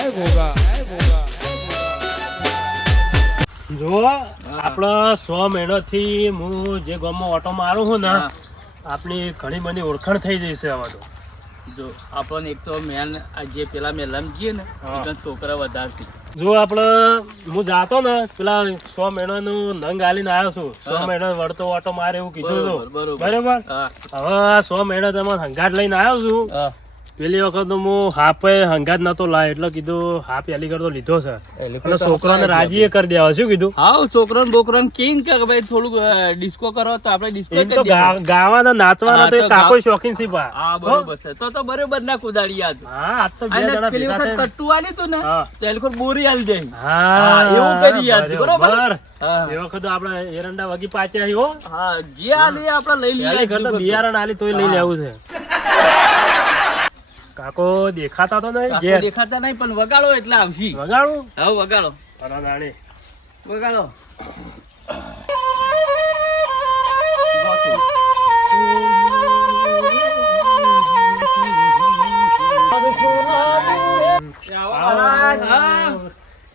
જો આપડે 100 મહિનાથી હું જે ગામમાં ઓટો મારું છું ને આપણી ઘણી બધી ઓળખાણ થઈ જઈ છે હવે તો. જો આપણને એક તો મેન જે પેલા મેલમ જઈએ ને એ છોકરા વધારતી. જો આપડે હું જાતો ને પેલા 100 મહિનાનું નંગ આલીને આવ્યો છું. 100 મહિના વળતો ઓટો મારે એવું કીધું હતું. બરોબર. હવે 100 મહિના તમારે હંગાટ લઈને આવ્યો છું. પેલી વખત તો હું હાફે હંગાત નતો લાય એટલે કીધું હાફ એલિગર તો લીધો છે એટલે છોકરાને રાજી કરી દેવા. શું કીધું? હા, છોકરાને બોકરાને કીન કે ભાઈ થોડુંક ડિસ્કો કરો તો આપણે ડિસ્કો એમ તો ગાવાના નાચવાના તો કાકો શોખીન છે બા. હા બરોબર છે. તો બરોબર ના કુદાડી આજ. હા આજ તો બે જણા પેલી ભેગા વખત થઈને કટ્ટુ આલી તું ને તો એ લોકો બોરી આલી દે. હા એવું કરી યાદ બરોબર. એ વખત આપણે એરંડા વગી પાચ્યા હો. હા, જે આલી આપણે લઈ લઈએ. કરતા બિયારણ આલી તોય લઈ લેવું છે. કાકો દેખાતા તો નહીં. દેખાતા નહીં પણ વગાડો એટલે આવશી. વગાડું? હા વગાડો. રાણી વગાડો.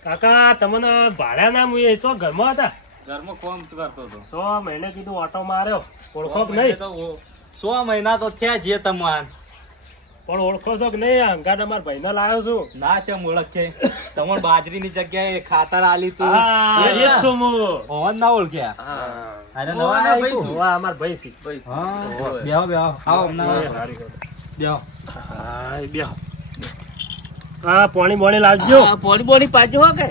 કાકા તમને ભાડ્યા ના મુએ તો ઘરમાં હતા? ઘરમાં કોમ કરતો હતો. 100 મહિને કીધું ઓટો માર્યો. ઓળખો કે નહીં? 100 મહિના તો થયા જે તમાર પણ ઓળખો છો કે નહીં? અંગાટ અમાર ભાઈને લાવ્યો છું. ના ચમ ઓળખે તમાર બાજરીની જગ્યાએ ખાતર આલી તું હા એ જ છું હું. ઓન ના ઓળખ્યા. અરે નવા ભાઈ છું. વાહ અમાર ભાઈ છે. હા બેહો બેહો આવો હમણાં બેહો. હા એ બેહો. હા પાણી બોણી લાવજો. પોણી પાજો હો કે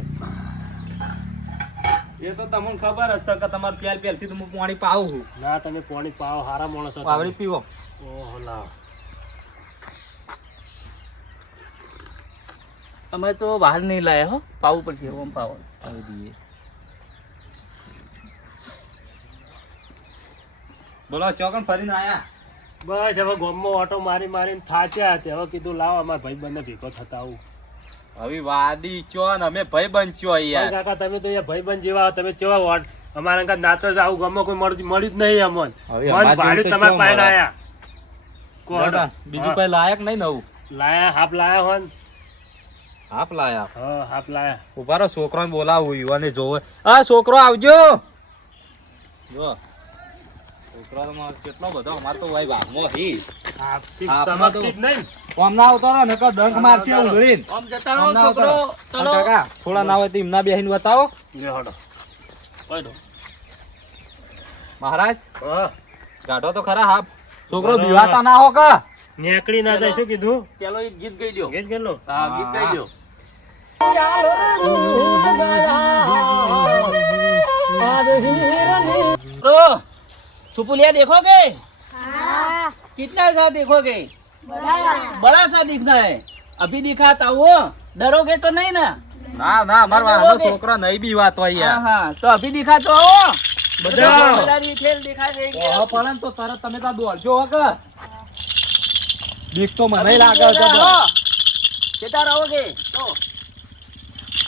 એ તો તમને ખબર જ છે કે તમાર પહેલથી તો હું પાણી પાવું છું. ના તમે પાણી પાવો, હારા માણસ છો. પાવડી પીવો. ઓહો લાવ. અમે તો બહાર નહીં લાયા હો, પાવું પડશે. ઓમ પાવો બોલો ચોકન ફરીને આયા? બસ હવે ગામમાં ઓટો મારી મારીને થાચ્યા તે હવે કીધું લાવો અમારા ભાઈ બંને ભેગો થતા આવું. હવે વાદી ચો ને અમે ભાઈ બનચો યાર. કાકા તમે તો ભાઈ બંધ જેવા તમે કેવા વોટ અમારા અંગા નાચો છે. આવું ગામમાં કોઈ મળ્યું જ નહીં અમન. મન ભાડ્યું તમારે પાઈને આયા. કોણ બીજું કઈ લાયક નહીં નવું લાયા? હાફ લાયા હોન. હાફ લાયા? હા હાફ લાયા. ઉભા રહો, છોકરાને બોલાવું, યુવાને જોવે. હા છોકરો આવજો. જો છોકરા કેટલો બધો અમાર તો ભાઈ ભાગમો હી. હાફથી ચમકતી જ નહીં. ઓમ ના આવતો રહો નકર ડંક મારશે ઉંગળીન. ઓમ જતા રહો છોકરો. ચલો કાકા થોડા ના હોય તો એમના બેહીને બતાવો. લે હડો. ઓય મહારાજ હા ગાઢો તો ખરા હાફ. છોકરો બીવાતા ના હો કે નેકડી ના જાય. શું કીધું? પેલો એક ગીત ગાઈ દો. ગેટ કેટલો? હા ગીત ગાઈ દો. तो सुपुलिया देखोगे? हाँ। कितना सा देखोगे? बड़ा सा दिखना है. अभी दिखाता हूँ. डरोगे तो नहीं ना? ના ના અમારો છોકરો નહીં બીવાતો યાર. હા તો અભી દિખાતો હો. બધા ખેલ દિખા દેંગે. ઓહો પણ તો તરત તમે તા દોડજો હો કે બીક તો મને લાગે છે. કેતા રહોગે તો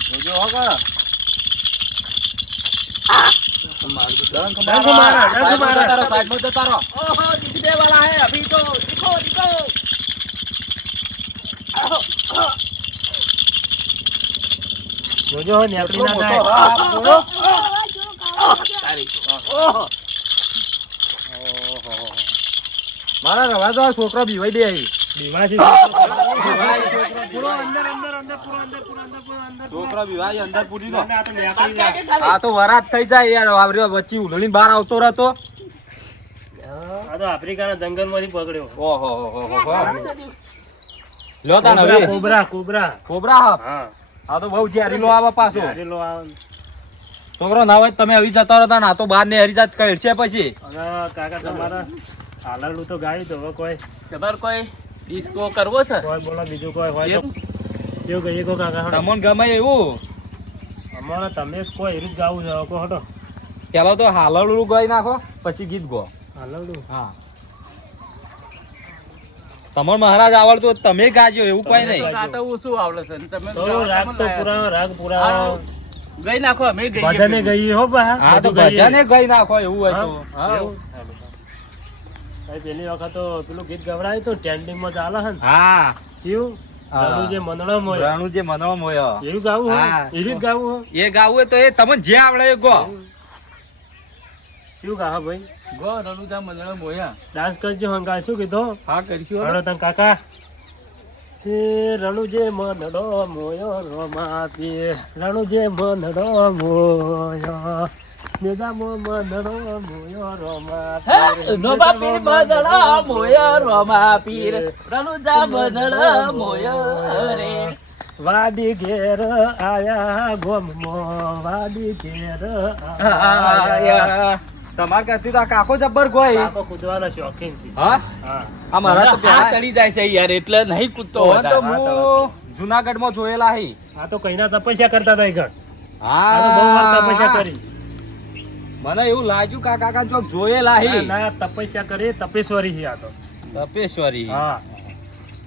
જોજો હો કે સાઈડમાં જતા રહો. ओहो दिखने वाला है अभी तो. दिखो दिखो. જોજો હો નેકડી ના જાય. ओहो મારા રવા દો, છોકરો બીવાઈ દે અહીં. બીમારી પૂરો અંદર અંદર અંદર પૂરો અંદર પૂરો અંદર પૂરો અંદર. છોકરો બીવાય અંદર પૂરી દો. આ તો નેકડી ના. આ તો વરાત થઈ જાય યાર. આવર્યો વચ્ચે ઉલળીને બહાર આવતો રહેતો. આ તો આફ્રિકાના જંગલમાંથી પકડ્યો. ઓહો લ્યો તાન હવે કોબરા કોબરા કોબરા હા. હા આ તો બહુ ઝેરીલો આવે પાછો. ઝેરીલો આવે. છોકરો ના હોય તમે આવી જતા રહો. આ તો બહાર ને હરી જાત કહેશે પછી. અને કાકા તમારા હાલરલું તો ગાડી તો હવે કોઈ ખબર કોઈ ડિસ્કો કરવો છે? કોઈ બોલો બીજું કોઈ હોય તો કેવું કહીએ કો કાકા હડો. તમને ગમે એવું હમણાં તમે જ કોઈ રીત ગાવું છે કો હડો. પેલો તો હાલડું ગાઈ નાખો પછી ગીત ગો. હાલરલું હા તમાર મહારાજ આવડતું હોય તો તમે ગાજો એવું કોઈ નહીં. ગાતા ઓછું આવડે છે ને તમે તો રાગ તો પૂરા રાગ પૂરા ગઈ નાખો. અમે ગઈ ભજને ગઈ હો બા. હા તો ભજને ગાઈ નાખો એવું હોય તો. હા પેલી વખત તો પેલું ગીત ગવડાય તો ટ્રેન્ડિંગ માં ચાલે છે ને. હા જીવ રણુ જે મનડો મોયો રાણુ જે મનવા મોયો એવું ગાવું હોય હા. એ રીત ગાવું હોય એ ગાવું હોય તો એ તમને જે આવડે એ ગો શું ગાવા ભાઈ ગો રણુજા મંદળ મોયા ડાન્સ કરજો હંગા શું કીધું હા કરશું હળો તન કાકા હે રણુ જે મનડો મોયો રોમા પીર રણુ જે મનડો મોયો મેદામો મનડો મોયો રોમા પીર નોબા પીર મંદળ મોયા રોમા પીર રણુજા મંદળ મોયા રે વાડી ઘેર આયા ગોમમો વાડી ઘેર આયા તમાર કરતી તો આ કાકો જબ્બર ગોય કાકો કૂદવાના શોખીન છે હા હા આ મારા તો હા પેલા ચડી જાય છે યાર એટલે નહીં કૂદતો તો તો વધારે. હું જુનાગઢ માં જોયેલા હી આ તો કઈના તપસ્યા કરતા હતા એ ઘર આ તો હા બહુ વાર તપસ્યા કરી મને એવું લાગ્યું કાકા ચોક જોયેલા હી ના તપસ્યા કરી તપેશ્વરી છે આ તો તપેશ્વરી હા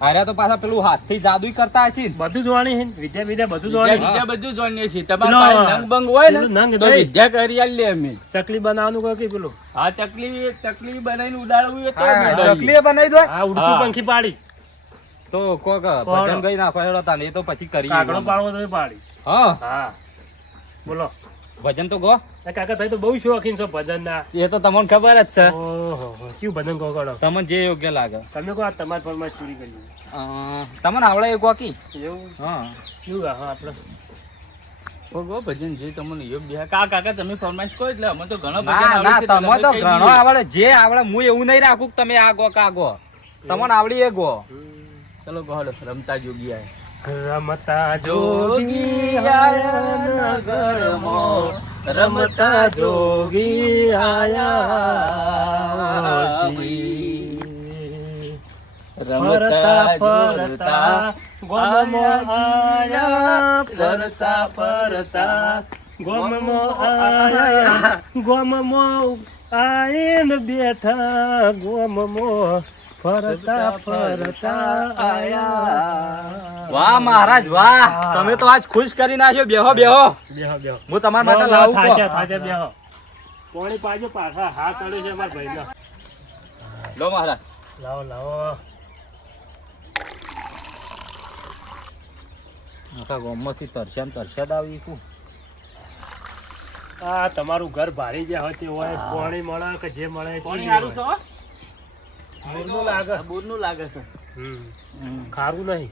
આર્યા તો પાછા પેલું હાથથી જાદુઈ કરતા હશે ને. બધું જોવાની છે ને, વિદ્યા વિદ્યા બધું વિદ્યા જોવાની વિદ્યા બધું જાણીએ છીએ પેલો તમારા પાસે નંગ બંગ હોય ને પેલું નંગ તો દઈ. વિદ્યા કરી આલીએ અમે ચકલી બનાવવાનું કહો કે પેલું હા ચકલી બનાવીને ઉડાડવું હોય તો હા, ઉડાડીએ. ચકલીએ બનાવી દો આ ઉડતું હા. પંખી પાડી તો કોક કોણ? ભજન ગઈ નાખો હેડો તાને એ તો પછી કરીએ કાકડો પાડવો તો એ પાડી હા હા બોલો ભજન તો ગો એ કાકા થઈ તો બહુ શોખીન છો ભજન ના એ તો તમને ખબર જ છે ઓહો કયું ભજન કહો કરો તમને જે યોગ્ય લાગે તમે કહો આ તમારી ફરમાઈશ પૂરી કરી તમને આવડે એ ગોકી એવું હા શું હા આપણે ભગવો ભજન જે તમને યોગ્ય કાકા તમે ફરમાઈશ કહો એટલે અમે તો ઘણો ના ના તમે તો ઘણો આવડે જે આવડે હું એવું નહીં રાખું કે તમે આ ગો કા ગો તમને આવડી એ ગો ચલો ગોહડો રમતા જોગી આય રમતા જોગી આયા નગરમાં, રમતા જોગી આયા ફરતા ફરતા ગોમમાં આયા ફરતા ફરતા ગોમમાં આયા ગોમમાં આઈને બેઠા ગોમમાં ફરતા ફરતા આયા વાહ મહારાજ વાહ તમે તો આજ ખુશ કરી નાખ્યો બેહો બેહો બેહો બેહો હું તમારા માટે લાવું કો. થાચા બેહો પોણી પાજો પાછા હાથ ચડે છે અમારા ભાઈનો લો મહારાજ લાવો લાવો આખા ગામમાંથી તરસ્યા આવી કુ આ તમારું ઘર ભારી જે હોય તે હોય પોણી મળે કે જે મળે તે કોણી જ હારું હોય. છો બોરનું લાગે બોરનું લાગે છે હમ. ખારું નહીં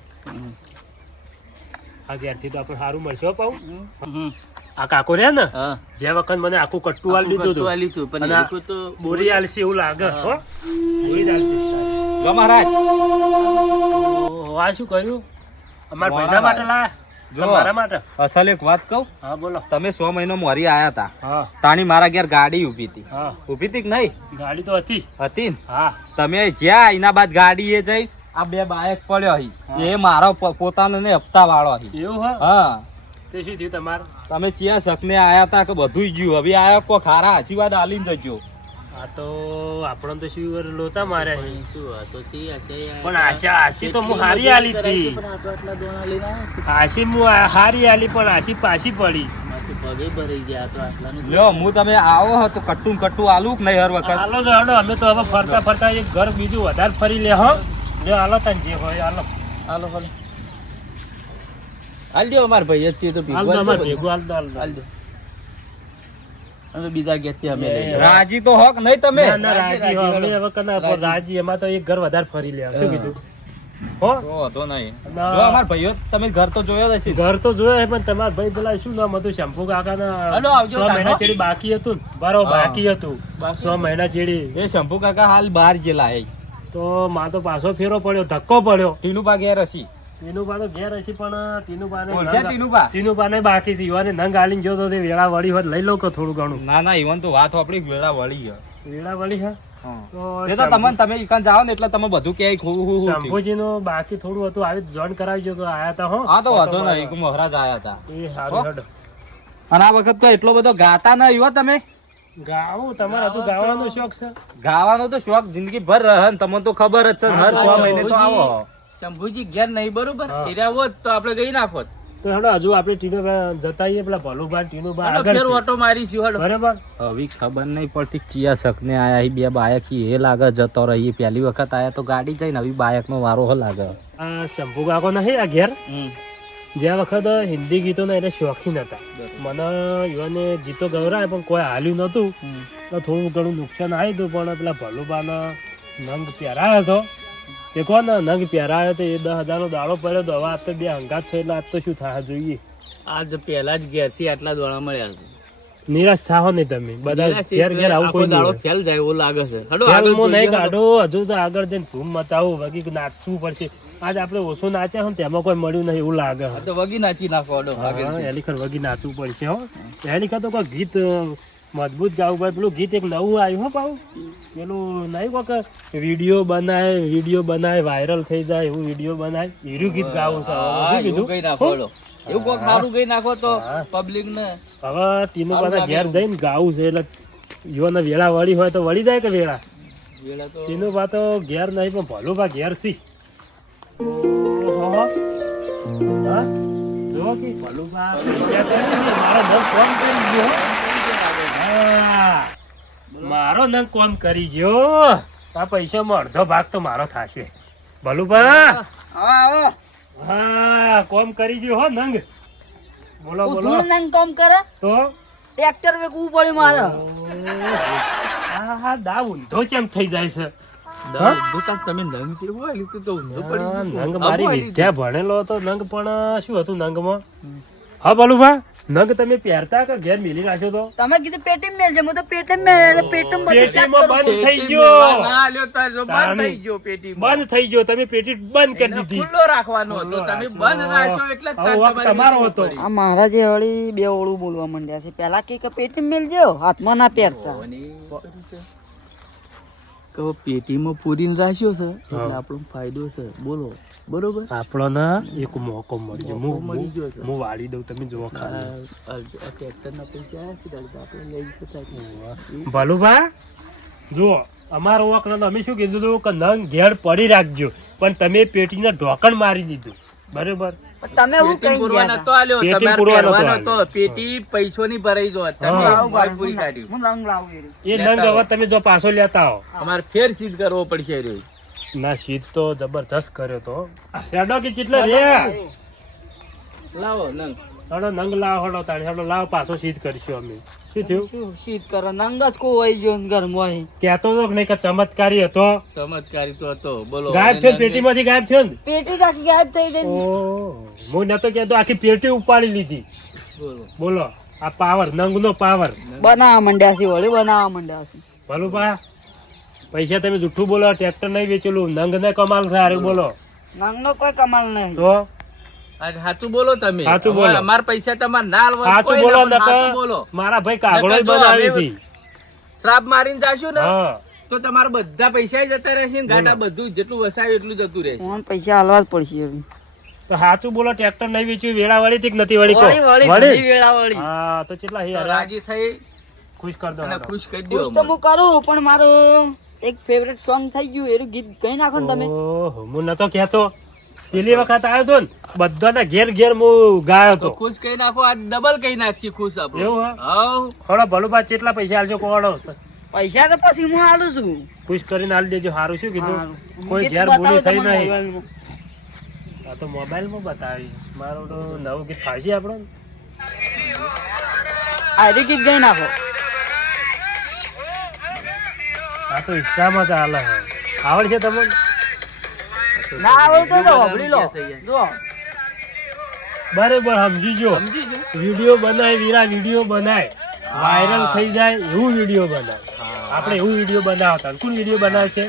આ ઘેરથી તો આપણે સારું મળશે હો પાઉં આ કાકો રહ્યા ને હા જે વખત મને આખું કટ્ટુ આલી દીધું હતું આલી તું પણ અને એ લોકો તો બોરી આલસી એવું લાગે હો બોરી જ આલસી લો મહારાજ ઓહો, આ શું કર્યું અમારા ભાઈના માટે લાયા જો. મારા માટે અસલ એક વાત કહું હા બોલો તમે 100 મહિનો મોરી આયા તા હા તાણી મારા ઘેર ગાડી ઊભી હતી હા ઊભી હતી કે નહીં ગાડી તો હતી હતી ને હા તમે જ્યાં એના બાદ ગાડી એ જઈ આ બે બાઇક પડ્યો અહીં એ મારો પોતાનો ને હપ્તા વાળો અહીં એવું હા હા તે શું થયું તમારે તમે ચિયા શકને આયા તા કે બધું ગયું હવે આયા કો ખારા આશીર્વાદ આલીને જજો આ તો આપણને તો શું લોચા માર્યા છે. શું હતો તે પણ આશી તો હું હારી આલી હતી આટલા દોણા લઈને આવ્યો આશી હું હારી આલી પણ આશી પાછી પડી પગે ભરાઈ ગયા તો આટલાનું લ્યો હું તમે આવો હો તો કટ્ટું આલું કે નહીં હર વખત હાલો તો હાલો અમે તો હવે ફરતા ફરતા એક ઘર બીજું વધારે ફરી લે હો લ્યો હાલો તને જે હોય હાલો હાલો હાલો હાલ દો અમાર ભાઈ જ છે તો હાલ તો અમારે ભેગું હાલ તો હાલ તો. હાલ દો અમે બીજા ઘેરથી અમે લઈ લઈએ. રાજી તો હોક નહીં તમે ના ના રાજી હો અમે હવે કના રાજી. રાજી એમાં તો એક ઘર વધારે ફરી લે શું કીધું હો તો વાંધો નહીં ના. જો અમાર ભાઈઓ તમે ઘર તો જોયો જ હશે ઘર તો જોયો પણ તમારા ભાઈ પેલા શું નામ હતું શંભુ કાકા હાલો, આવજો 100 મહિના કાકા. ચેડી બાકી હતું ને બરો હા. બાકી હતું બાકી 100 મહિના ચેડી એ શંભુ કાકા હાલ બહાર જેલા હે તો માં તો પાછો ફેરો પડ્યો ધક્કો પડ્યો ટીનુબા ઘેર હશી ટીનુબા તો ઘેર હશે પણ ટીનુબાને ઓળખ્યા ટીનુબા? ટીનુબાને બાકી છે યુવાને નંગ આલીને જો તો તે વેળા વળી હોત લઈ લો કે થોડું ઘણું ના ના ઈવન તો વાત આપણી વેળા વળી ગયો વેળા વળી હા એ તો તમે ઈકાન જાઓ ને એટલે તમે બધું ક્યાંય ખોવું શંભુજી નું બાકી થોડું હતું આવી જોઈન કરાવજો તો આયા તા હો હા તો વાંધો નહીં કે મહારાજ આયા હતા એ હારું હેડો અને આ વખત તો એટલો બધો ગાતા નહીં હો તમે ગાવું તમારે હજુ ગાવાનો શોખ છે ગાવાનો તો શોખ જિંદગી ભર રહે ને તમને તો ખબર જ છે ને હર 6 મહિને તો આવો શંભુજી ઘેર નહીં બરોબર હા. એર્યા હોત તો આપણે ગઈ નાખોત તો હેડો હજુ આપણે ટીનુબા જતા આવીએ પેલા ભલુબા ટીનુબા હાલો, આગળ ફેર છે. ઓટો મારીશું હાલો. બરાબર હવે ખબર નહીં પડતી ચિયા શકને આયા હી બે બાયક એ લાગે જતો રહી પહેલી વખત આયા તો ગાડી જઈને હવે બાયક નો વારો હ લાગે આ શંભુ કાકો નહીં આ ઘેર જે વખત હિન્દી ગીતોના એટલે શોખીન હતા. મને યુવાને ગીતો ગવરાય પણ કોઈ હાલ્યું નતું તો થોડું ઘણું નુકસાન આવ્યું હતું. પણ પેલા ભલુબાના નંગ પહેરાયો હતો તે કોને નંગ પહેરાયો તો એ 10,000 નો દાડો પડ્યો તો હવે આ તો બે હંગાત છે એટલે આજ તો શું થાય જોઈએ. આજ પહેલા જ ઘેર થી આટલા દોડા મળ્યા છે. નિરાશ થાઓ નહીં તમે બધા ઘેર ઘેર આવું કોઈ દાડો નહીં. ફેલ જાય એવું લાગે છે. હડો ફેલ આગળ હું નહીં જોઈએ. કાઢો હજુ તો આગળ જઈને ધૂમ મચાવું વગી નાચવું પડશે. આજ આપણે ઓછું નાચ્યા હોય ને તેમાં કોઈ મળ્યું નહીં એવું લાગે. આ તો વગી નાચી નાખો. હડો આગળ એની ખર વગી નાચવું પડશે હો. એની ખર તો કોઈ ગીત મજબૂત ગાવું પડે. પેલું ગીત એક નવું આવ્યું હો પાછું પેલું નહીં કોક વિડીયો બનાય વાયરલ થઈ જાય એવું વિડીયો બનાય એનું ગીત ગાવું છે. હવે હા, શું એવું કઈ નાખો. કીધું હડો એવું કોક સારું કઈ નાખો તો પબ્લિક ને હવે તીનું પાછા ઘેર જઈને ગાવું છે એટલે યુવાને વેળા વળી હોય તો વળી જાય કે વેળા વેળા તો તીનું બા તો ઘેર નહીં પણ ભલું બા ઘેર સી. ઓહો. હા જો કે ભલું બા પૈસા કરી મારો નંગ કોમ કરી ગયો. હા મારો નંગ કોમ કરી ગયો. આ પૈસામાં અડધો ભાગ તો મારો થશે. ભલું બા હા કોમ કરી ગયો હો નંગ. બોલો બોલો કામ કરે તો ટ્રેક્ટર વેકવું પડે મારે. હા દા ઊંધો કેમ થઈ જાય છે. તમે નંગ કેવું આવ્યું તો ઊંધો પડી હા, ગયું. નંગ મારી વિદ્યા ભણેલો હતો નંગ પણ શું હતું નંગમાં. હા બોલું ભા નંગ તમે પહેરતા કે ઘેર મિલી નાખ્યો તો તમે કીધું પેટી મેલ છે, હું તો પેટી મેલ પેટી પેટીમાં બંધ થઈ ગયો. ના લ્યો તાર જો બંધ થઈ ગયો પેટીમાં. બંધ થઈ ગયો તમે પેટી બંધ કરી એને દીધી. ખુલ્લો રાખવાનો હતો. તમે બંધ રાખ્યો એટલે જ તાર હવે વખત તમારો તમારી હતો. પડી. આ મારા જે વળી બે ઓળું બોલવા માંડ્યા છે. પેલા કે પેટી મેલ જો હાથમાં ના પહેરતા. કહો પેટીમાં પૂરીને રાખ્યો છે એટલે આપણો ફાયદો છે. બોલો બરોબર. આપણને એક મોકો મળ્યો. મોકો મળી ગયો છે. હું વાળી દઉં તમે જોવો ખાલી. આ ટ્રેક્ટરના પૈસા આવ્યા છે આપણે લઈ શકાય. ભલુભા જુઓ અમારો વખત અમે શું કીધું હતું કે નંગ ઘેર પડી રાખજો પણ તમે પેટીને ઢોકણ મારી દીધું બરોબર. પણ તમે હું પેટી કઈ પૂરવાનો તો આલ્યો, પેટી તમારે પૂરવાનો તો પહેરવાનો આલ્યો. તો. પેટી પૈસોની ભરાઈ જો તમે હા. મોજ પૂરી કાઢ્યું. હું રંગ લાવું એ રહ્યું. એ નંગ હવે તમે જો પાછો લેતા આવો. અમારે ફેર સીધ કરવો પડશે રહ્યો. ના શીત તો જબરદસ્ત કર્યો તો. હેડો કે ચીટલે રે લાવો નંગ. હેડો નંગ લાવો હેડો તાણી હેડો લાવો પાછો શીત કરશું અમે. શું થયું શું શીત કરો નંગ જ કો હોય જો ઘરમાં હોય. કહેતો તો કે નહીં કે ચમત્કારી હતો. ચમત્કારી તો હતો. બોલો. ગાયબ થયો ને, પેટીમાંથી ગાયબ થયો ને. પેટી જ આખી ગાયબ થઈ જાય. ઓહ, હું નતો કહેતો આખી પેટી ઉપાડી લીધી. બોલો. બોલો આ પાવર નંગનો પાવર. બનાવવા માંડ્યા છે વળી બનાવવા માંડ્યા છે. ભલું પા પૈસા તમે જુઠ્ઠું બોલો. ટ્રેક્ટર નહીં વેચેલું નંગ ને કમાલ સારું બોલો નંગ નો કોઈ કમાલ નહીં. તો આ સાચું બોલો તમે. સાચું બોલો. હવે અમારા પૈસા તમારે ના આલવા સાચું કોઈ બોલો ના, પણ સાચું નકર બોલો. મારા ભાઈ કાગળો નકર જો બનાવી અમે છે. શ્રાપ મારીને જાશું ને હા તો તમારા બધા પૈસા જતા રહેશે ને ઘાટા બધું જેટલું વસાવ્યું એટલું જતું રહેશે. કોણ પૈસા હાલવા જ પડશે હવે. તો સાચું બોલો. ટ્રેક્ટર નહીં વેચ્યું વેળા વાળી થી નથી વળી વળી વળી વળી ઘણી વેળા વળી. હા તો કેટલા તો હે રાજી થઈ ખુશ કર દો અને હેડો. ખુશ કરી ખુશ તો દો. હું કરું પણ મારું એક ફેવરેટ સોંગ થઈ ગયું એનું ગીત કઈ નાખો ને તમે. ઓહો, હું નતો કહેતો પેલી વખત આવ્યો તો ને બધાના ઘેર ઘેર હું ગાયો તો તો. ખુશ કહી નાખો. આ ડબલ કહી નાખીએ ખુશ આપણું. એવું હે? હાવ. થોડો ભલું બા કેટલા પૈસા આલજો કોડો પૈસા તો પછી હું હાલું છું. ખુશ કરીને આલી દેજો. સારું શું કીધું હારું. કોઈ ગીત ઘેર બતાવો બોલી થઈ તમારા નહીં. મોબાઈલમાં. આ તો મોબાઈલ માં બતાવી મારું તો નવું ગીત ફાવશે આપણો. આરી ગીત ગઈ નાખો. આ તો ઇન્સ્ટામાં તો હાલે છે. આવડશે તમને? ના આવડે તો હોભળી લો. જો બરાબર સમજી જો. સમજી ગયો? વિડીયો બનાય વીરા વિડીયો બનાય વાયરલ થઈ જાય એવું વિડીયો બનાવ. આપણે એવું વિડીયો બનાવતા. કોણ વિડીયો બનાવશે?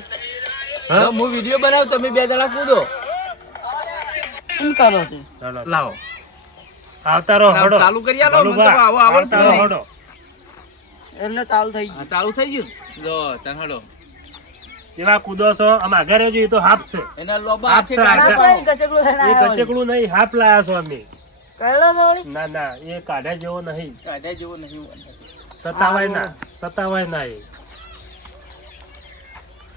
હા તો હું વિડીયો બનાવું તમે બે જણા કૂદો. શું કરો છો? ચાલો લાવો. આવતા રહો હડો. ચાલુ કરી આલો. મને તો ભલુભા, આવો આવડતું આવતા રહો નહીં. હડો. એટલે ચાલુ થઈ ગયું. હા, ચાલુ થઈ ગયું. જો તને હડો. જેવા કૂદો છો આમ આગળ રહેજો. એ તો હાફ છે. એના લોબા આપશે, આખે આપશે. કાઢો. કોઈ ગચકડું થઈને એ આવ્યા વળી. કચેકડું નહીં હાફ લાયા છો અમે. કહેલો તો વળી. ના ના એ કાઢ્યા જેવો નહીં. કાઢ્યા જેવો નહીં. સતાવાય ના સતાવાય ના એ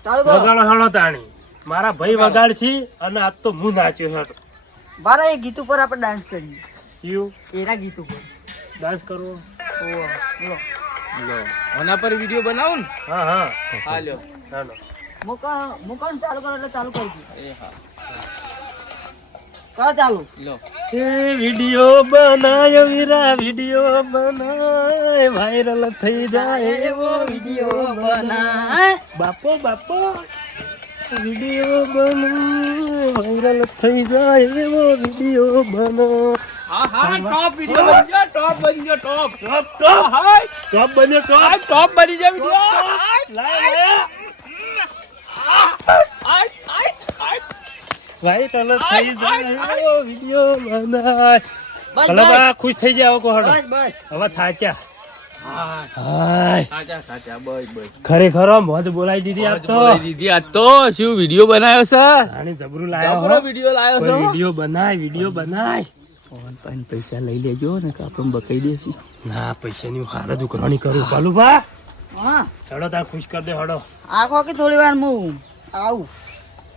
ચાલુ કરો. વગાડો હળો તાણી. મારા ભાઈ વગાડશી અને આજ તો હું નાચ્યો હેઠો. બારા એ ગીત ઉપર આપણે ડાન્સ કરીએ. કયું એના ગીત ઉપર. ડાન્સ કરવો? ઓહો, લો. લો ઓના પર વિડીયો બનાવું ને. હા હા હા લ્યો. ચાલો. મુકણ ચાલુ કરો એટલે ચાલુ કરજો. એ હા. કરો ચાલુ. લો એ વિડિયો બનાય વીરા વિડિયો બનાય વાયરલ થઈ જાય એવો વિડિયો બનાય બાપો બાપો વિડિયો બનાય વાયરલ થઈ જાય એવો વિડિયો બનાય હા હા ટોપ વિડિયો બનજો ટોપ બનજો ટોપ ટોપ ટોપ હાય ટોપ બન્યો ટોપ ટોપ બની જાય વિડિયો લાય વાયરલ થઈ જાય એવો વિડિયો બનાય બસ ભલે બસ બા ખુશ થઈ જાવ કો હડો બસ બસ. હવે થાક્યા હાય હાય સાચા સાચા બસ બસ ખરેખર મોજ બોલાવી દીધી આજ તો બોલાવી દીધી આ તો શું વિડિયો બનાવ્યો છે આની જબરું લાયો જબરો હો. વિડિયો લાવ્યો કોઈ છે વિડિયો બનાય ફોન પાન પૈસા લઈ લેજો ને કે આપણે બકાઈ દેસી ના પૈસાની હારત ઉઘરાણી કરું પાલુ બા હા હડો તાર ખુશ કર દે હડો આખો કે થોડી વાર હું આવું.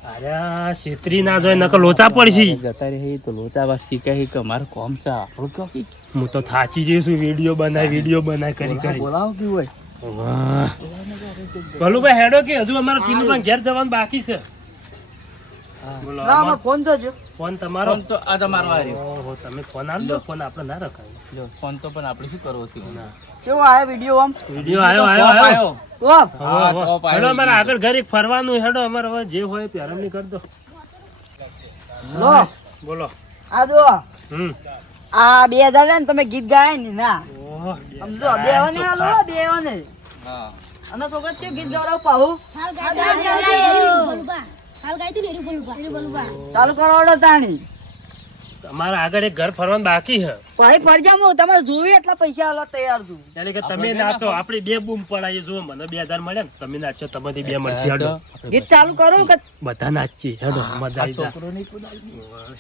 અરે આ છેતરી ના જોય નકર લોચા પડશી જતા રહે તો લોચા વાત શીખાય કે અમારું કોમ છે આપણું કયો કે હું તો થાચી જઈશું વિડિયો બનાય કરી કરી બોલાવો કે હોય વાહ પાલુ ભાઈ હેડો કે હજુ અમારે કિલો પણ ઘેર જવાનું બાકી છે બોલો લાવો અમારો ફોન જોજો. ફોન તમારો ફોન તો આ તમારો આવ્યો ઓહો તમે ફોન આલ દો ફોન આપણે ના રખાય લો ફોન તો પણ આપણે શું કરવો છે કેવો આયો વિડીયો આમ? વિડિયો આયો ટોપ. હા, ટોપ આવ્યો. હેડો અમારે આગળ ઘરે એક ફરવાનું હેડો અમારે હવે જે હોય પેરમની કરી દો લો બોલો આ જો આ 2000 લે ને તમે ગીત ગાય ને ના ઓહો સમજો 2 ને આલો 2 ને હા અને છોકરા કેવું ગીત ગાવડાવ પાહુ ચાલુ કરો તાણી અમારે આગળ એક ઘર ફરવાનું બાકી છે ભાઈ ફરજા હું તમારે જોવી એટલા પૈસા આલવા તૈયાર છું. એટલે કે તમે નાચો આપણે બે બૂમ પડાઈએ જો મને 2000 મળે ને તમે નાચો તમારી બે મળશે હેડો ગીત ચાલુ કરું કે બધા નાચીએ હેડો મજા આવી જાય છોકરો નહીં કુદાઈ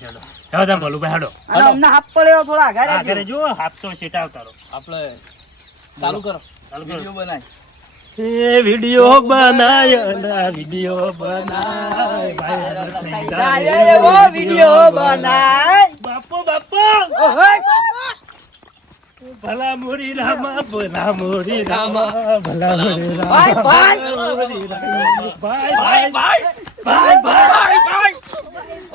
હેડો હેડો તમે ભલું ભાઈ હેડો અને અમને હાથ પડ્યો થોડા આઘા રહેજો. આગળ જો હાથસો સીટા આવતારો આપણે ચાલુ કરો ચાલુ કરો. વિડિયો બનાય એ વિડિયો બનાય વિડિયો બનાય ભાઈ થઈ ગાય જાય એવો વિડીયો બનાય. બાપો બાપો ભલા મોરી રામા ભલા મોરી રામા ભલા મોરી રામા ભાઈ, ભાઈ ભાઈ ભાઈ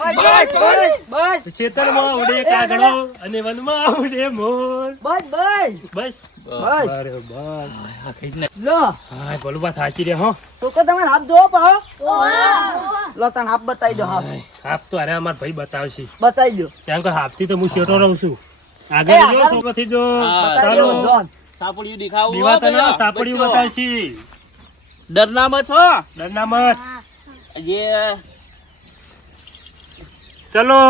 બસ બસ બસ ખેતરમાં ઉડે કાગડો અને વનમાં ઉડે મોર બસ બસ બસ બસ અરે બસ લો હાય ભલું બા થાચી રે હો તો કે તમે હાથ ધો પાહો લો તને હાથ બતાવી દો હાથ હાફ તો અરે અમાર ભાઈ બતાવશે બતાવી દો કેમ કે હાફથી તો હું શેઠો રહું છું એ આગળ જો આગળ. તો પછી જો બતાવી દો ચાલો. જોન. સાપડિયું દેખાવું દીવા તને સાપડિયું બતાવશી ડરનામાં છો ડરના મત જે ચલો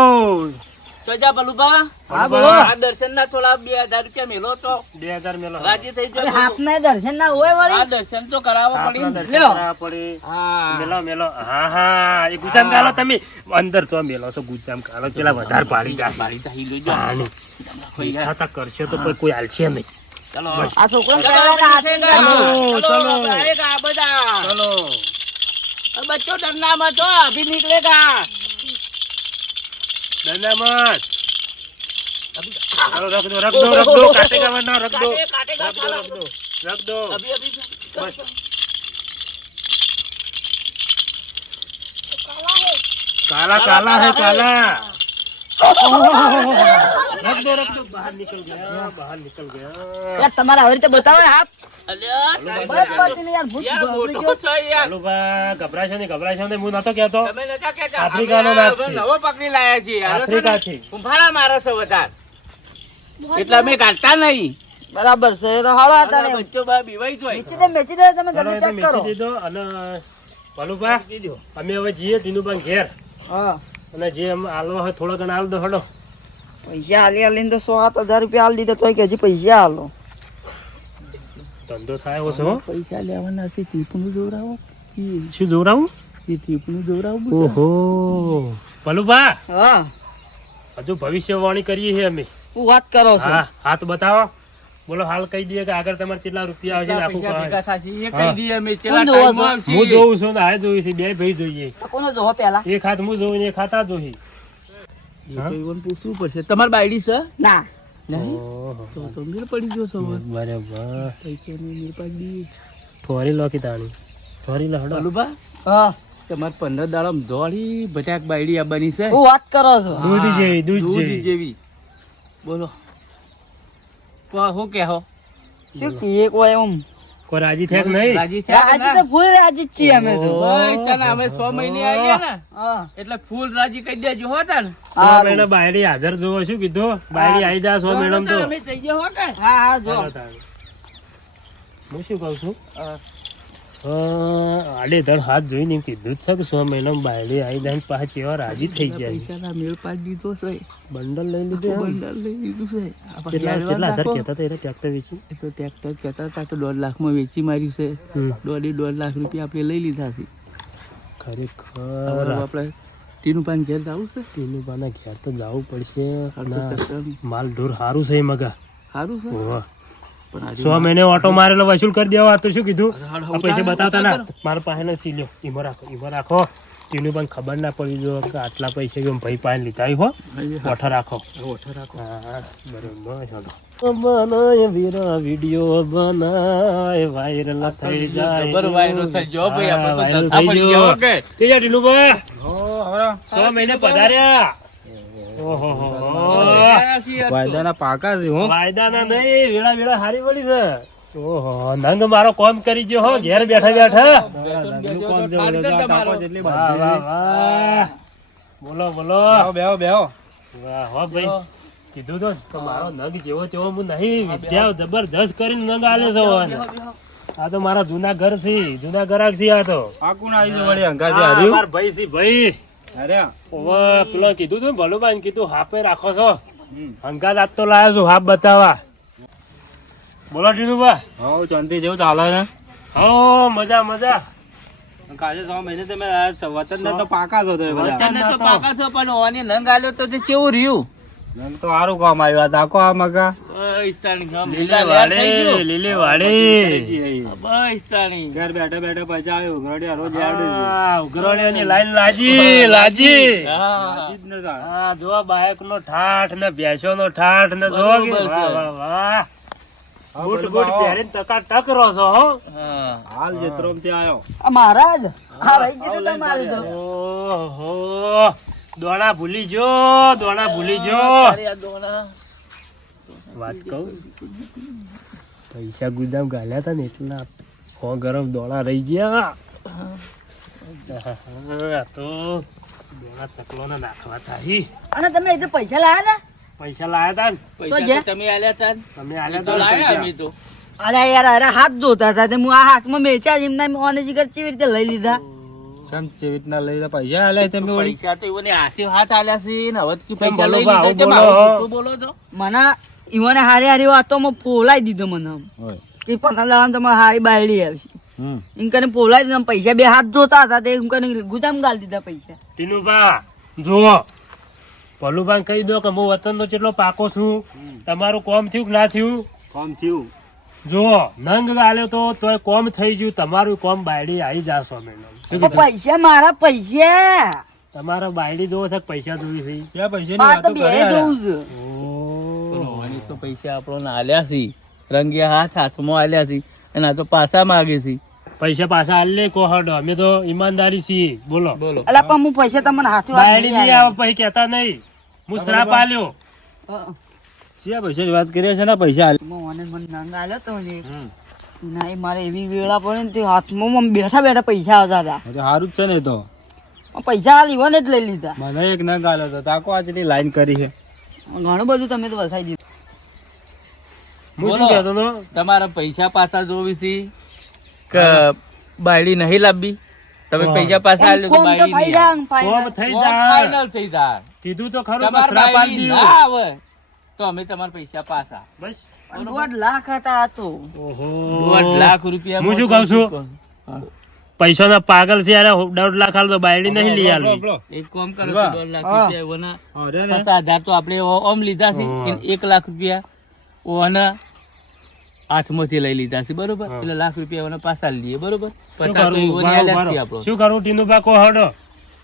સજા બલુબા હા બોલો આ દર્શન ના થોડા 2000 રૂપિયા મેલો તો 2000 મેલો રાજી થઈ અરે જાવ હાથ ના દર્શન ના હોય આ વળી દર્શન તો કરાવવો આપણા પડી દર્શન લ્યો. કરવા પડે હા મેલો મેલો હા હા એ ગુજામ ગાલો તમે અંદર તો મેલો છો ગુજામ ગાલો પેલા વધારે પાડી જાય બારી ચાહી લેજો પાણી ખાતા કરશે તો કોઈ હાલશે નહીં ચલો આ છોકરો પહેલા હાથ ચલો. આ બધા ચલો और बच्चों डरना मत हो अभी निकलेगा ડરના મત ચલો રખ દો કાટેગા વરના રખ દો રખ દો अभी अभी બસ काला काला है काला रख दो बाहर निकल गया યાર તમારે આવી રીતે બતાવો હાથ अल्लाह બસ બસ ને યાર ભૂત यार ગભરાઈ फोटो ગયો. छो यार ચાલો બા ગભરાશો ને હું નતો કહેતો તમે નતા કહેતા આફ્રિકાનો નાચ છે. નવો પકડી લાયા છીએ આફ્રિકાથી. કુંભાડા મારો છો વધાર એટલે અમે કાઢતા નહીં બરાબર છે એ તો હાલો હતા ને બચ્ચો બા બીવાઈ જોય મેચી દે તમે ચલો ગમે એ તો ચેક કરો મેકી દીધો અને પલુબા અમે હવે જઈએ ટીનુબા ઘેર હા અને જે એમ આલવા હોય થોડો ઘણો આલ દો હડો પૈસા હાલી હાલીને તો 7,000 રૂપિયા હાલ દીધા તોય કે હજી પૈસા હાલો ધંધો થાય એવો છે હો. પૈસા લેવાના છે ટીપનું જોરાવો શું જોરાવું ટીપનું જોરાવો ઓહો પલુબા હા હજુ ભવિષ્યવાણી કરીએ છીએ અમે હું વાત કરો છો હા હાથ બતાવો બોલો હાલ કહી દઈએ કે આગળ તમારે કેટલા રૂપિયા આવશે ને આખું ભેગા કહે. થાશી એ હા. કહી દઈએ અમે કોણ ચેલા જોવો ટાઈમમાં છો? હું આવશી. જોઉં છું ને આ જોઈ છે બે ભાઈ જોઈએ તો કોનો જોવો પેલા એક હાથ હું જોઉં ને એક હાથ આ જોઈ એ તો ઈવન પૂછવું પડશે તમારી બાયડી છે ના નહીં ઓહો. તો મેળ પડી ગયો છો બરાબર પૈસા ની મેળ પડી થોરી લો કે તાણી થોરી લો હડો બલુબા હા તમારે 15 દાડામાં દોડી બટાક બાયડી આ બની છે. હું વાત કરો છો દૂધ જેવી દૂધ દૂધ જેવી જેવી. બોલો હું કહો શું કહીએ કોઈ એમ કોઈ રાજી થયા કે નહીં? રાજી થયા કે આજે ના? તો ફૂલ રાજી જ છીએ અમે તો ભાઈ ચાલ અમે 6 મહિને આવીએ ને હા એટલે ફૂલ રાજી કહી દેજો હો તાન. 100 મહિના બાયડી હાજર જોવો શું કીધું? બાયડી આવી જા 100 મહિના તો. અમે જઈએ હો કે હા હા જો હું શું કઉ છું? આડે ધડ હાથ જોઈને એમ કીધું જ છે કે 100 મહિનામાં બાયડી આવી જાય ને પાછી એવા રાજી થઈ જાય. પૈસાના મેળ પાડી દીધો છે. બંડલ લઈ લીધું એમ? બંડલ લઈ લીધું છે. આ કેટલા પાછી કેટલા હજાર નાખો. કહેતા હતા એને ટ્રેક્ટર વેચી? એ તો ટ્રેક્ટર કહેતા હતા તો 1.5 લાખમાં વેચી માર્યું છે. 1.5 લાખ રૂપિયા આપણે લઈ લીધા છે. હવે ખરેખર આપણે ટીનું પાન ઘેર જવું છે. ટીનું પાના ઘેર તો જવું પડશે. આટલું ના, ટ્રેક્ટર માલ ઢોર સારું છે એ મગા. સારું છે ઓહો. પણ આજે 100 મહિને ઓટો મારેલો વસૂલ કરી દેવા તો શું કીધું? હાડ આ પૈસા ઉતાર, બતાવતા ના ઉતાર. મારા પાસે નથી લ્યો. ઈમો રાખો ટીનું પણ ખબર ના પડી જો કે આટલા પૈસા એમ ભાઈ પાસે લીધા હો. ઓઠા રાખો. ઓઠા રાખો. હા બરોબર ચાલો બનાય વીરા વિડિયો બનાય વાયરલ થઈ જાય. જબર વાયરો થઈ ગયો ભાઈ, આપણે તો વાયરલ જલસા થઈ પડી ગયો. ગયા, ઓકે. કેજા ટીનુભા? હો હવે 100 મહિને પધાર્યા. ઓહો વાયદાના પાકા છે હો. વાયદાના નહીં, વેળા વેળા હારી પડી છે. ઓહો નંગ મારો કોમ કરી ગયો હો ઘેર બેઠા બેઠા. વાહ વાહ વાહ. બોલો બોલો. બેહો બેહો વાહ હો ભાઈ, કીધું તો કે મારો નગ જેવો તેવો હું નહીં, વિદ્યા જબરદસ્ત કરીને નગ આલ્યો છે ઓને. આ તો મારા જૂના ઘર છે, જૂના ઘરાક છે આ તો. આ કોણ આવી છે વળી અંગાજે આ હાર્યું? મારા ભાઈ છે ભાઈ. અરે ઓવે પેલો કીધું તું ભલુભાઈ કીધું હાપે રાખો છો. અંગાત આજ તો લાયો છું હાપ બચાવવા. બોલો ટીનુભા. હો ચંદી જેવું ચાલે છે. હો મજા મજા. કાજે 100 મહિને તમે વતન ને તો પાકા છો તમે બધા. તને તો પાકા છો પણ ઓને નંગ આલ્યો તો તે કેવું રહ્યું? એમ તો સારું કામ આવ્યું આ તાકો આ મગા. બસ તાણી ગામ લીલી લીલા લેર થઈ વાડી ગયું. લીલી વાડી. બસ તાણી. ઘર બેઠા બેઠા પૈસા આવ્યો ઘડિયા રોજ આડે છે. આ ઉઘરાણીઓની લાઈન લાજી લાજી. હા. ચીજ ને તાણ. આ જો બાયક નો ઠાઠ ને ભેંસો નો ઠાઠ ને જો કે બરોબર છે. વાહ વાહ વાહ. હા, બૂટ બોલો બૂટ બાવો. પહેરીને ટકાટક રહો છો હો. હા. હાલ જેતરોમ થી આવ્યો. આ મહારાજ આ રહી ગયું તમારે તો ઓહો દોણા ભૂલી જો દોણા ભૂલી જો. અરે આ દોણા. વાત કહું, પૈસા ગુદામ ગાલ્યા હતા ને એટલા 100 ગરમ દોણા રહી ગયા. આ તો દોણા ચકલો ને નાખવા થાય. અને તમે એ તો પૈસા લાયા પૈસા લાયા તા ને પૈસા જે- તો તમે આલ્યા તા ને? તમે એ આલ્યા તો તા ને લાયા પૈસા? અમે તો. હતા અરે યાર અરે હાથ જોતા હતા તે હું આ હાથમાં મેચ્યા જ એમના ઓને જીગર કેવી રીતે લઈ લીધા કેમ ચેવી રીતના લઈ પૈસા આલે તમે વળી? પૈસા તો એવોને હાથે હાથ આલ્યા છે ને હવે તો કે કેમ પૈસા લઈ બોલો લીધા છે. બોલો. આવું ખોટું બોલો છો? મને ઈવોને હારી હારી વાતોમાં પોલાઈ દીધો મને આમ. હોય. કે 15 લાવવાનું તમારે હારી બાયડી આવશે હમ. એમ કરીને પોલાઈ દીધો પૈસા બે હાથ જોતા હતા તે એમ કરીને ગુદામ ગાલ દીધા પૈસા ટીનુભા જુઓ, ભલુભાઈ કહી દો કે હું વતનનો કેટલો પાકો છું. તમારું કોમ થયું કે ના થયું? કોમ થયું. જુઓ નંગ ગાલ્યો તો તોય કોમ થઈ ગયું. તમારું કોમ બાયડી આવી જાશો મેડમ. શું પણ કીધું? પૈસા મારા પૈસા તમારા બાયડી જોવો છે કે પૈસા જોઈ છે? ક્યાં પૈસા મારે તો ની બે વાતો જોવું કરે? છે રોવાની તો પૈસા આપણને આલ્યા છે, રંગે હાથ હાથમાં આલ્યા છે અને આ તો પાછા માગે છે. પૈસા પાછા હાલ લે કો હડો, અમે તો ઈમાનદારી છીએ. બોલો બોલો. અલા પણ હું પૈસા તમને હાથે હાથ બાયડી નહીં નહીં આલ્યા. આવે પછી કહેતા નહીં. હું શ્રાપ આલ્યો. ક્યાં પૈસાની વાત કરીએ છે ને પૈસા આલે? મને નંગ આલ્યો તો ને ના એ મારે એવી વેળા પડે ને તે હાથમાં આમ બેઠા બેઠા પૈસા આવતા હતા હવે તો સારું જ છે ને એ તો. પણ પૈસા હાલ ઈવોને જ લઈ લીધા મને એક ન ગાલો તો તાકો આજની લાઈન કરી છે. ઘણું બધું તમે તો વસાઈ દીધું હું શું બોલો. કહેતો હતો? તમારા પૈસા પાછા જોવી છે કે બાયડી નહીં લાવવી? તમે હા. પૈસા પાછા આલ્યો તો કોમ તો બાયડી થઈ નહીં જાય આવે. કોમ ફાઈનલ. થઈ કોમ જાય. ફાઇનલ થઈ જાય. કીધું તો ખરું કે તમારા શ્રાપ આલી બાયડી દીધું. ના આવે તો અમે તમારા પૈસા પાછા. બસ 1.5 લાખ હતા આ તો ઓહો 1.5 લાખ રૂપિયા. હું શું કહું છું? પૈસાના પાગલ છે યાર. 1.5 લાખ હાલ તો બાયડી નહીં લઈ આલવી. બ્લો. એક કામ કરો તો વાહ. 1.5 લાખ રૂપિયા એવોના અરે ને 50,000 તો આપણે ઓમ લીધા છે. હા. એને 1 લાખ રૂપિયા ઓના હાથમાંથી લઈ લીધા છે બરોબર. હા. એટલે લાખ રૂપિયા ઓના પાછા લઈએ બરોબર. શું 50 તો કરવું? એવોને વારો, આલ્યા જ છે વારો. આપણો. શું કરું ટીનુભા કો હડો?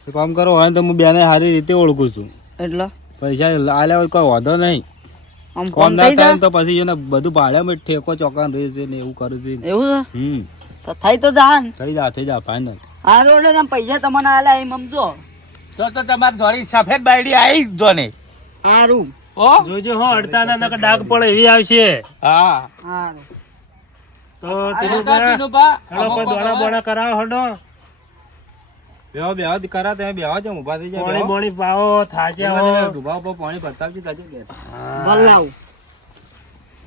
તો કામ કરો હોય તો હું બેને સારી રીતે ઓળખું છું. એટલે પૈસા આલ્યા હોય કોઈ વાંધો નહીં. આમ કોમ કોમ ના થઈ થાય જાય ને તો પછી એને બધું ભાડે ઠેકો ચોકાન રહે છે ને એવું કરે છે. એવું છે હમ તો થઈ તો જા ને. થઈ જા ફાઈનલ. હારું એટલે તમે પૈસા તમને આલ્યા એમ સમજો. તો તમારી થોડી સફેદ બાયડી આવી જ જો ને. હારું ઓ જોજો હો અડતા ના નકર ડાઘ પડે એવી આવશે. હા હારું. તો ટીનુભા હેડો કોઈ દોણા બોણા કરાવો હેડો. બેહો બેહો કરા તમે બેહો છો ઊભા થઈ પાણી જાવ બોણી પાવો થાચ્યા હો. ડૂબા ઉપર પાણી પતાવજો તાજો કે બલ્લાવ.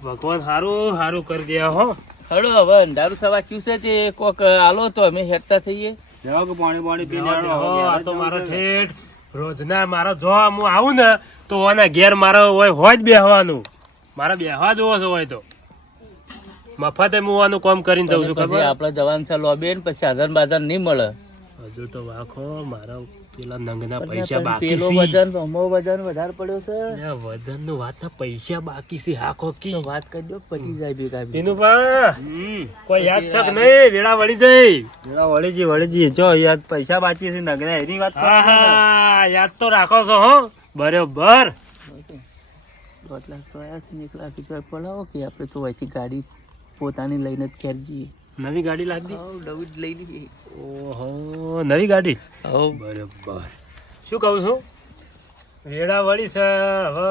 ભગવાન હારું હારું કરી દે હો. હળો હવે અંધારું થવા ક્યું છે તે કોક આલો તો અમે હેરતા થઈએ. બેહો કે પાણી પીને આ તો મારો ઠેઠ રોજના મારો જો હું આવું ને તો ઓના ઘેર મારો હોય જ બેહવાનું. મારે બેહવા જોવો છે હોય તો મફતે હું આનું કામ કરીને જઉં છું પછી ખબર. આપડે જવાન છે લોબી ને પછી આધાર બાધાર નહીં મળે. હજુ તો વાખો મારા પેલા નંગના પૈસા બાકી પેલો છે. વજન વધારે પડ્યો છે. વજન નું વાત ના પૈસા બાકી છે હાખો કી તો વાત કરી દો પતી જાય ભેગા ભેગા. એનું પણ કોઈ યાદ છે કે નહીં વેળા વળી જઈ. વળીજી જો યાદ પૈસા બાકી છે નગરા એની વાત કરો છો ને. હા યાદ તો રાખો છો હો બરોબર. 2 લાખ તો આયા છે ને 1 લાખ રૂપિયા પડાવો કે આપણે તો અહીંથી ગાડી પોતાની લઈને જ ઘેર જઈએ. નવી ગાડી લાગી. નવું જ લઈ લઈએ. ઓહો નવી ગાડી. બરોબર. શું કહું છું વેળા વળી છે હવે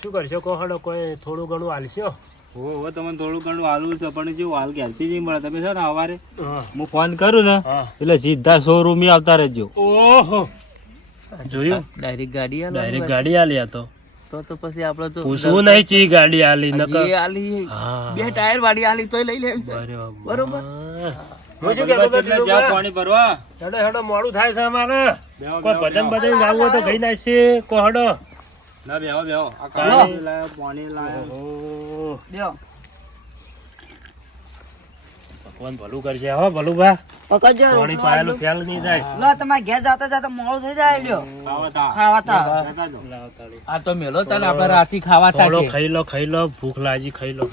શું કરશો કહો હડો કોઈ થોડું ઘણું હાલશો. હવે તમને થોડું ઘણું હાલવું છે પણ જેવું હાલ ઘેરથી નહીં મળે તમે છે ને સવારે હા. હું ફોન કરું ને હા. એટલે સીધા શોરૂમ આવતા રહેજો. ઓહો જોયું ડાયરેક્ટ ગાડી આલો. ડાયરેક્ટ ગાડી આલી આ તો પછી આપણે તો પૂછવું નહીં ચી ગાડી આલી નકર. જે આલી હા. 2 ટાયર વાળી આલી તોય લઈ લેવી છે. બરોબર. હું શું કહેતો હતો એટલે જા ટીનુભા? પાણી ભરવા હેડો હેડો મોડું થાય છે અમારે. બેહો, કોઈ બેહો, ભજન બેહો. ભજન ગાવું હોય તો ગઈ નાખશે કો હડો. ના બેહો બેહો આ કાળો. કાળી લાયો પાણી લાયો ઓહો. લ્યો ભગવાન ભલું કરશે હો ભલું બા. પકડજો પાણી પાયેલું ફેલ નહીં જાય. લો તમારે ઘેર જાતા જાતા મોડું થઈ જાય લ્યો ખાવતા ખાવા તા. લેતા જો. લાવ તાળી. આ તો મેલો તાને આપણે રાતી ખાવા થોડો થશે. ખાઈ લો ભૂખ લાગી ખાઈ લો.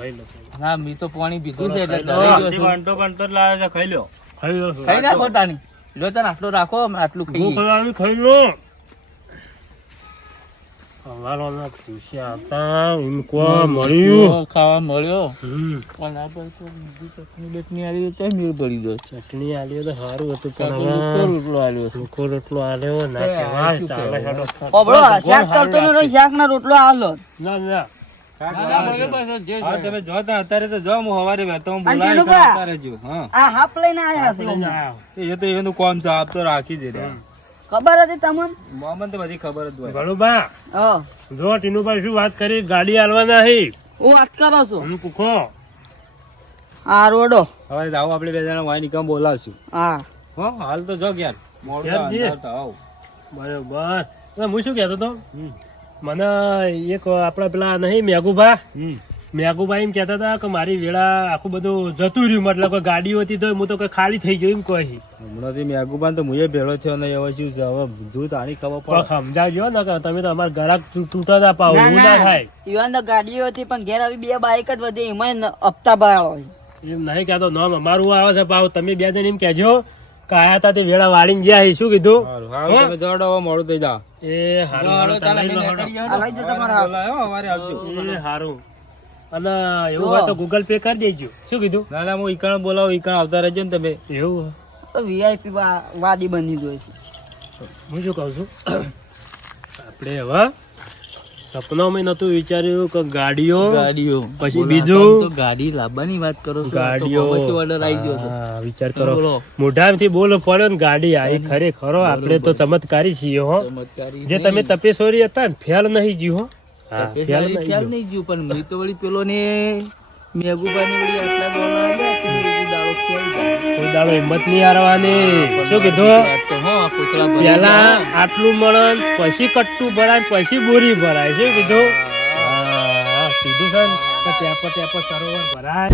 હા મી તો પાણી પીધું છે એટલે થોડો ડરી ગયો છું. બનતો જ લાયો છે ખાઈ લ્યો ખાઈ લો ખાઈ નાખો તાની. જો તને આટલું રાખો અમે આટલું ભૂખ ખાઈએ. લાગી ખાઈ લો. અમારોના ખુશી હતા એમ કો મળ્યું. ખાવા મળ્યો હમ. પણ આ પર તો બીજી ચટણી બેટની આલી તો મેળ પડી ગયો. ચટણી આલ્યો તો સારું હતું પણ રોટલો હવે આલ્યો છે. સૂકો રોટલો આલ્યો ના કહેવાય. ચાલે હેડો. ઓબળો શાક કરતો નતો શાક ના રોટલો આલો. ના ના ના, ના, બરોબર છે, જે હા છે. તમે જો તા અત્યારે તો જો હું સવારે વહેતો હું અને બોલાય ટીનુભા? અત્યારે જો હા આ હાફ લઈને આયા છે લઈને ઓમાં. આયો. એ તો એનું કામ છે આપ તો રાખી જ રહ્યા ખબર હતી તમને? મોમન તો બધી ખબર જ હોય ભલુબા હા જો ટીનુભાઈ શું વાત કરી ગાડી આલવા નહીં. હું વાત કરો છું. હું પૂછો આ રોડો. હવે આવો આપણે બે જણા વાય નિકમ બોલાવશું હા હો હાલ તો જો ગયા મોડું ઘેર જઈએ. તો આવો બરોબર. હું શું કહેતો હતો મને એક આપડા પેલા નહીં મેઘુભા મેઘુભાઈ એમ કહેતા હતા કે મારી વેળા આખું બધું જતું રહ્યું મતલબ કે ગાડીઓ હતી તો હું તો કઈ ખાલી થઈ ગયું એમ કહે. હમણાંથી મેઘુબાન તો મુએ ભેળો થયો ને હવે શું છે હવે જૂથ આની ખબર પણ પડે સમજાવજો ને કે તમે તો અમારા ગ્રાહક તૂટા ના પાવો એવું ના થાય. ઈવન તો ગાડીઓ હતી પણ ઘેર આવી 2 બાઈક જ વધી એમાં હપ્તા ભાડો. એમ નહીં કહેતો નામ અમારું આવે છે પાવ તમે 2 જણ એમ કહેજો કે આયા તા તે વેળા વાળીને ગયા છે. શું કીધું? સારું હારું તમે જડો હવે મોડું થઈ જા એ હારું હારું તમે લઈ લો હળો. આ લઈ જતા મારા બોલાયો અમારે આવજો એ હારું. અને એવું હોય તો ગૂગલ પે કરી દેજો. શું કીધું? ના ના હું ઈકણ બોલાવું ઈકણ આવતા રહેજો ને તમે એવું હોય. તો વીઆઈપી વાદી બની જોઈ છે. હું શું કહું છું આપણે હવે સપનામાં નતું વિચાર્યું કે ગાડીઓ ગાડીઓ પછી બોલો, બીજું? તમે તો ગાડી લાવવાની વાત કરો છો. ગાડીઓ આ તો ઓર્ડર આવી ગયો છે. હા, વિચાર કરો બોલો. મોઢામાંથી બોલો પડ્યો ને ગાડી આવી ખરેખરો આપણે તો ચમત્કારી છીએ હો. ચમત્કારી જે તમે તપેશ્વરી હતા ને ફેલ નહીં ગયું હો. હા, ફેલ ખ્યાલ નહીં ગયું. નહીં ગયું પણ મેં તો વળી પેલો ને મેઘુબાની વળી આટલા દોડા આવ્યા કે મેં દાડો ફેલ જાય. કોઈ દાડો હિંમત નહીં હારવાની. શું કીધું? આ તો હો, આ કોથળા ભરી પેલા ગયા. આટલું મળે પછી કટ્ટું ભરાય પછી બોરી ભરાય. શું કીધું? હા કીધું છે ને કે ટેપો ટેપો સરોવર ભરાય.